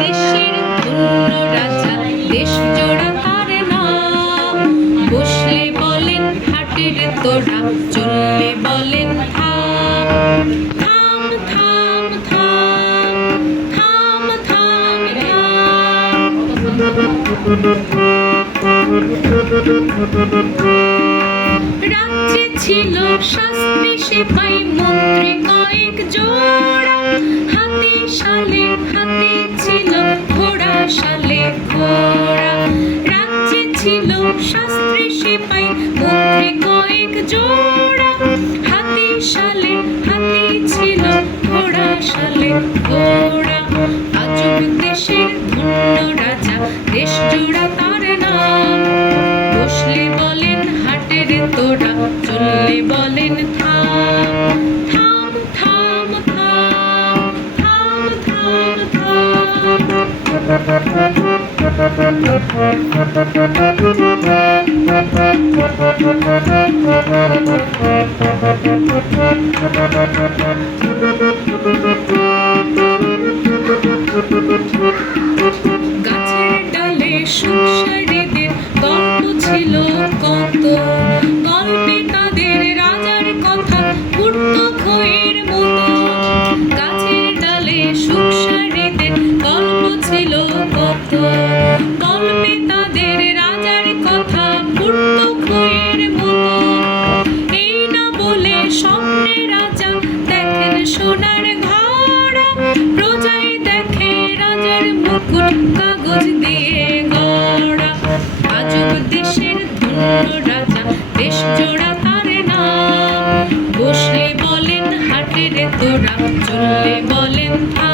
দেশের ধন্য রাজা, দেশ জোড়া তার নাম। বসলে বলেন হাটের তোরা, চললে বলেন থাম। থাম থাম থাম, থাম থাম থাম। রাজ্যে ছিল শাস্ত্রী সেপাই মন্ত্রী কয়েক জোড়া। হাতে শালে হাতে ছিল ঘোড়া, শালে ঘোড়া। রাজ্যে ছিল শাস্ত্রী সেপাই মন্ত্রী কয়েক জোড়া। হাতে শালে হাতে ছিল ঘোড়া, শালে ঘোড়া। আজব দেশের ধন্য রাজা, দেশ জোড়া তার নাম। বসলে বলেন হাটের তোরা, চললে বলেন থাম। থাম থাম থাম, থাম থাম থাম। গাছের ডালে সুখসারীদের গল্প ছিল কত। গল্পে তাদের রাজার কথা উঠত খইয়ের মতো। গাছের ডালে সুখসারীদের গল্প ছিল কত। গল্পে তাদের রাজার কথা উঠত খইয়ের মতো। এই না বলে স্বপ্নে রাজা দেখেন সোনার ঘোড়া। প্রজাই দেখে রাজার মুকুট কাগজ দিয়ে গড়া। আজব দেশের ধন্য রাজা, দেশ জোড়া তার নাম। বসলে বলেন হাটের তোরা, চললে বলেন থাম।